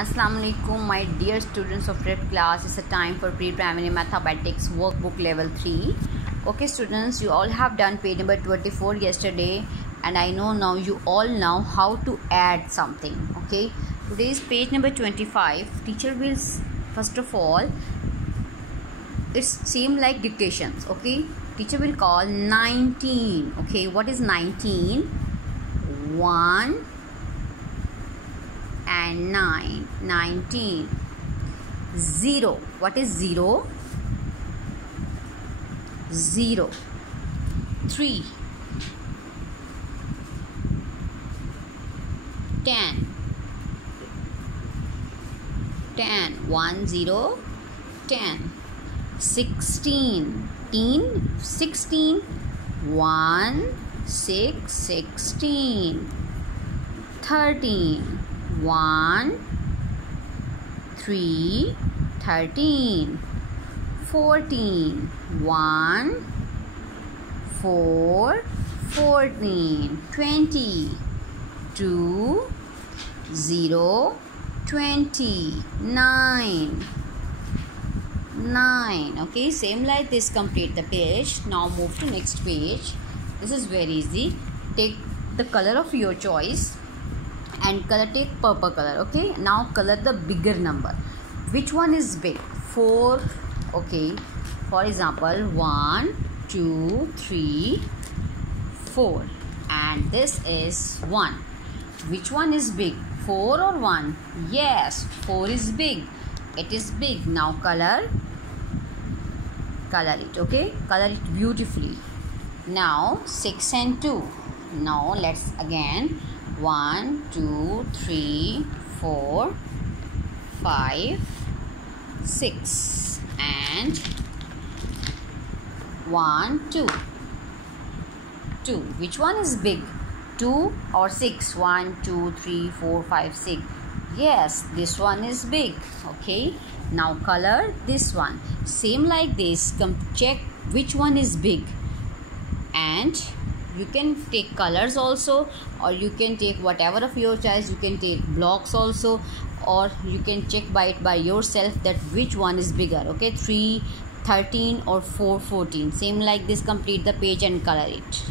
Assalamualaikum, my dear students of 5th class. It's a time for pre-primary mathematics workbook level 3. Okay students, you all have done page number 24 yesterday, and I know now you all know how to add something. Okay, today is page number 25. Teacher will first of all, it's same like dictations. Okay, teacher will call 19. Okay, what is 19? 1 and 9. 19. 0. What is 0? 0. 3. 10. 10. 1 0. 10. 16. 16. 1 6. 16. 13. 1 3. 13. 14. 1 4. 14. 20. 2 0. 20. 9. 9. Okay, same like this. Complete the page. Now move to next page. This is very easy. Take the color of your choice and take purple color. Okay, now color the bigger number. Which one is big? 4. Okay, for example, 1 2 3 4, and this is 1. Which one is big, 4 or 1? Yes, 4 is big. It is big. Now color it. Okay, color it beautifully. Now 6 and 2. Now let's again 1 2 3 4 5 6 and 1 2 2. Which one is big, 2 or 6? 1 2 3 4 5 6. Yes, this one is big. Okay, now color this one. Same like this. Come check which one is big, and you can take colors also, or you can take whatever of your choice. You can take blocks also, or you can check by yourself that which one is bigger. Okay, 3 13 or 4 14. Same like this. Complete the page and color it.